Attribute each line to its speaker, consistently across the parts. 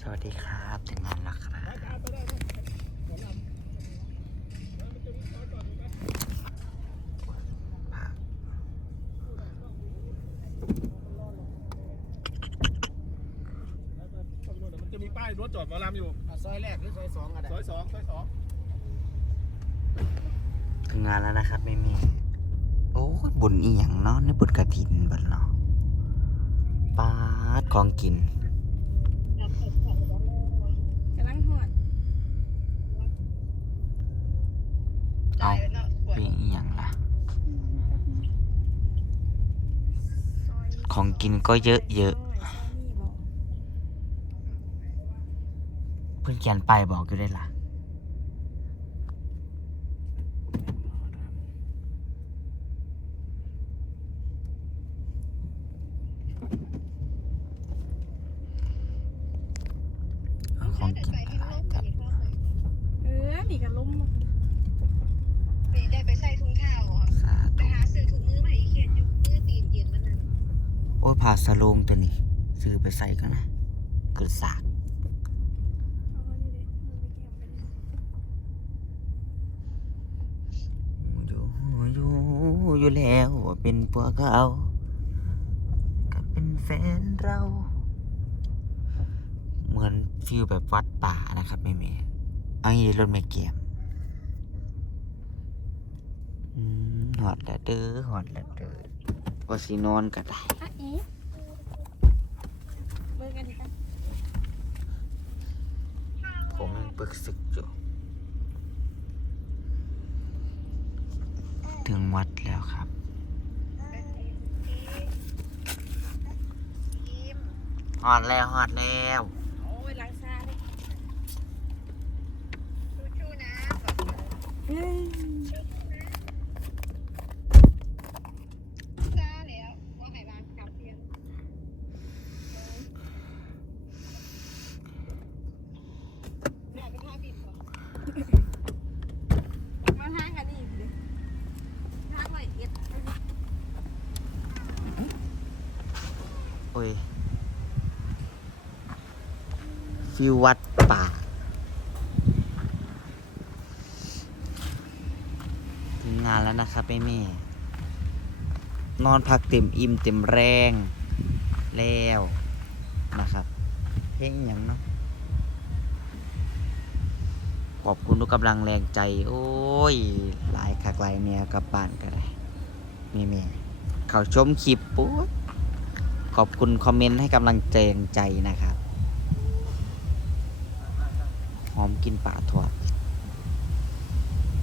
Speaker 1: สวัสดีครับ ถึงงานแล้วครับผัก
Speaker 2: มันจะมีป้ายรถจอดหมอลำอยู่
Speaker 3: ซอยแรกหรือซอยสองอะ
Speaker 2: ซอยสองซอยสอง
Speaker 1: ถึงงานแล้วนะครับไม่มี โอ้ยบุญอีหยังเนาะในบุญกระถินบัดเนาะปาดของกิน
Speaker 4: กำลังหอด
Speaker 1: เอาเป็นอีหยังล่ะ ของกินก็เยอะเยอะเพื่อนเขียนไปายบอกอยู่ได้ล่ะเอาของกินไปหลายครับ
Speaker 4: เออนี่ก็ล้ม
Speaker 5: ได้ไปใส่ถุงเท้าเหรอ
Speaker 1: สา
Speaker 5: ไป
Speaker 1: ธุ
Speaker 5: หาซื้อถุงมือมาให้เขียนอยู่มือตีนเย็นมันนั่น
Speaker 1: โอ้ยผ่าสโลงตัวนี้ซื้อไปใส่กันนะเกิดสาก
Speaker 4: อยู่อยู่
Speaker 1: อยู่แล้วว่าเป็นพวกเขาก็เป็นแฟนเรา เหมือนฟิลแบบวัดป่านะครับแม่แม่ๆเอางี้รถไม่เกียมอืมหอดแล้วเด้อหอดแล้วเด้อ ว่าสินอนก็ได้
Speaker 4: อะอีเบิกกันดีกัน
Speaker 1: ผมยังปึกซึกอยู่ ถึงวัดแล้วครับ
Speaker 5: ยิ้ม
Speaker 1: หอดแล้วหอดแล้ว
Speaker 4: โอ้ยล้างซาเลย
Speaker 5: ชู้ๆนะแบบ
Speaker 4: เฮ้ย
Speaker 5: จ้าแล้วว่าไหนบ้างกลับเพียงอยากไปท่าบินก่อน
Speaker 4: มาทางกันอีกเลยทางไว้เอ็ด
Speaker 1: โอ้ย ฟิววัดป่าถึงงานแล้วนะครับแม่แม่นอนพักเต็มอิ่มเต็มแรง แล้วนะครับเพลงอย่างเนาะขอบคุณทุกกำลังแรงใจ โอ้ย หลายคักหลายแนวกลับบ้านก็ได้แม่แม่เขาชมคลิปปุ๊บขอบคุณคอมเมนต์ให้กำลังใจใจนะครับ หอมกินป่าทอด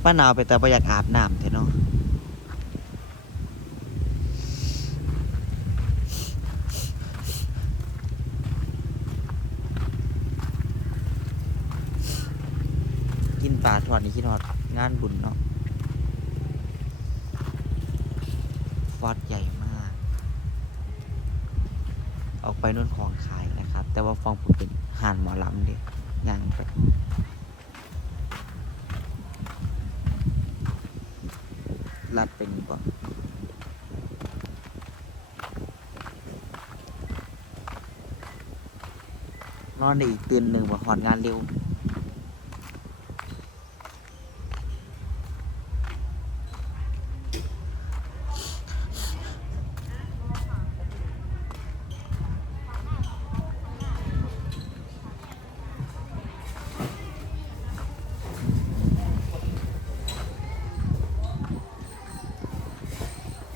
Speaker 1: ป้าหนาวไปแต่ประหยัดอาบน้ำเถอะเนาะกินป่าทอดนี่คิดฮอดงานบุญเนาะฟอดใหญ่มาก ออกไปนู่นของขายนะครับ แต่ว่าฟองผมเป็นห่านหมอลำเดีย ย่างไปลัดเป็นก่อนนอนได้อีกตื่นหนึ่งว่าหอนงานเร็ว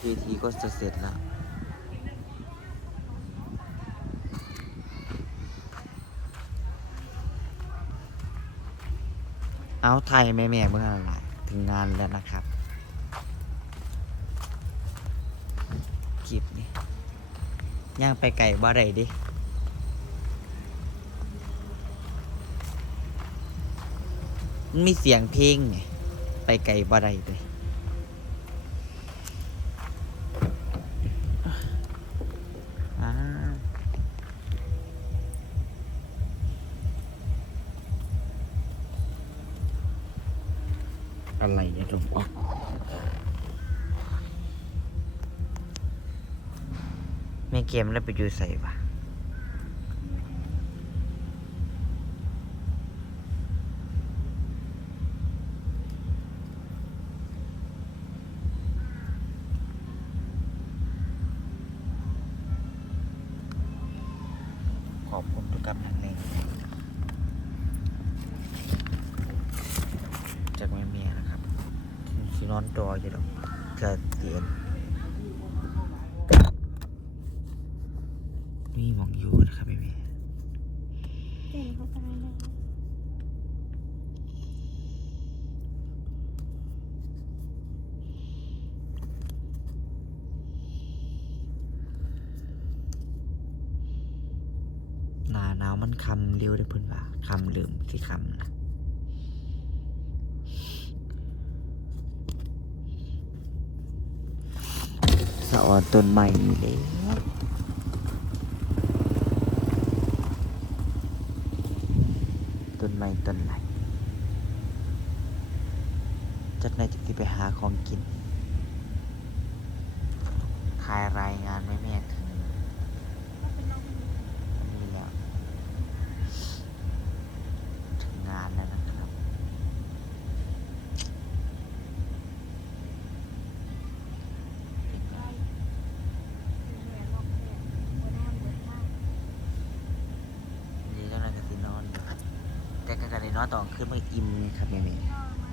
Speaker 1: เวทีก็จะเสร็จแล้วเอาไทยแม่แม่เมื่อไหร่ถึงงานแล้วนะครับคลิปนี้ย่างไปไก่บ่ได้ดิมันมีเสียงเพลงไงไปไก่บ่ได้เลย อะไรนี่ยถูอกไม่เกมแล้วไปอยู่ใส่ปะขอบคุณทุกกำลังใจ อนตัวอยู่ดอกเกิดเตียนนี่มองอยู่นะครับแม่เมีย
Speaker 4: เต้นเขาตายแล้ว
Speaker 1: หนาหนาวมันคำเร็วได้เพิ่นว่าคำลืมสิคำนะ สะออนต้นใหม่นี่เลยต้นไม้ต้นไหนจัดในจิตไปหาของกิน ขายอะไรแม่ถึง
Speaker 4: ก็เป็นน้อง
Speaker 1: นี่แล้วถึงงานแล้วนะครับ เป็นไง
Speaker 4: แม่ลอกแม่บ่นอนเบิดมาก
Speaker 1: นี่ก็น่าจะสินอนอยู่แต่ก็กั นในนอตอนขึ้นมาอิ่มครับแม่แม่
Speaker 4: ก็มา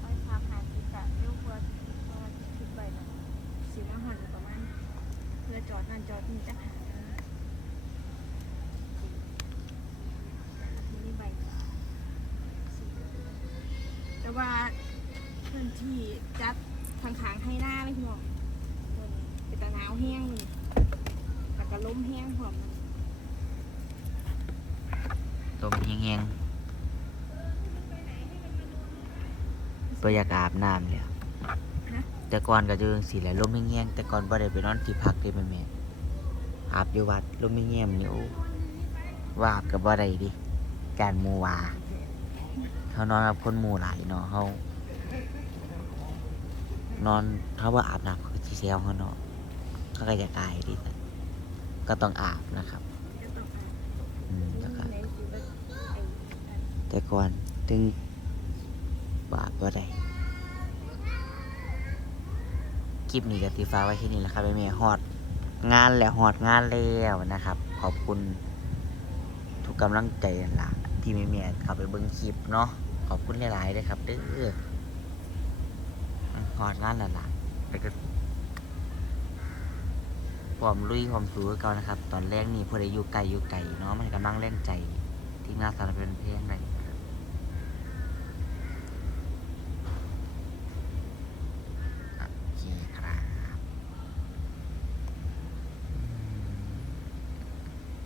Speaker 4: ไปพาหาจิตะเร็วกว่าเพราะว่าคิดไปแล้วสิมาหันประมาณเพื่อจอดนั่นจอดนี่จะหานี่ใบแต่ว่าพื้นที่จัดทางขางให้หน้าเลยพี่น้องเป็นตะนาวแห้งนี่แล้วก็ล้มแห้งพร้อมมัน
Speaker 1: ลมแห้งๆตัวอยากอาบน้ำเลยอะแต่ก่อนก็จะจังสีแหละลมแห้งๆแต่ก่อนบ่ได้ไปนอนที่พักเลยแม่แม่อาบอยู่วัดลมแห้งๆนี่โอ้ว่าอาบกับบ่ได้ดิการหมูวาเขานอนกับคนหมู่หลายเนาะเขานอนเขาว่าอาบน้ำเขาก็สิเซลเขาเนาะเขาก็จะกายดิก็ต้องอาบนะครับ
Speaker 4: ก็ต้องอ่าน
Speaker 1: อืมแล้วก็
Speaker 4: ในสิว่าไอ้อัน
Speaker 1: แต่ก่อนถึงบาปว่าได้คลิปนี้ก็ตีฟ้าไว้ที่นี่แหละครับแม่เมย์ฮอดงานแล้วฮอดงานแล้วนะครับ ขอบคุณ ทุกกำลังใจนั่นล่ะที่แม่เมย์เข้าไปเบิ่งคลิปเนาะขอบคุณหลายๆเลยครับเด้อฮอดงานแล้วล่ะแล้วก็ความลุยความสู้คือก่านะครับ ตอนแรกนี่พอได้อยู่ไกลอยู่ไกลเนาะมันกำลังแรงใจ ที่งานสารเป็นเพลง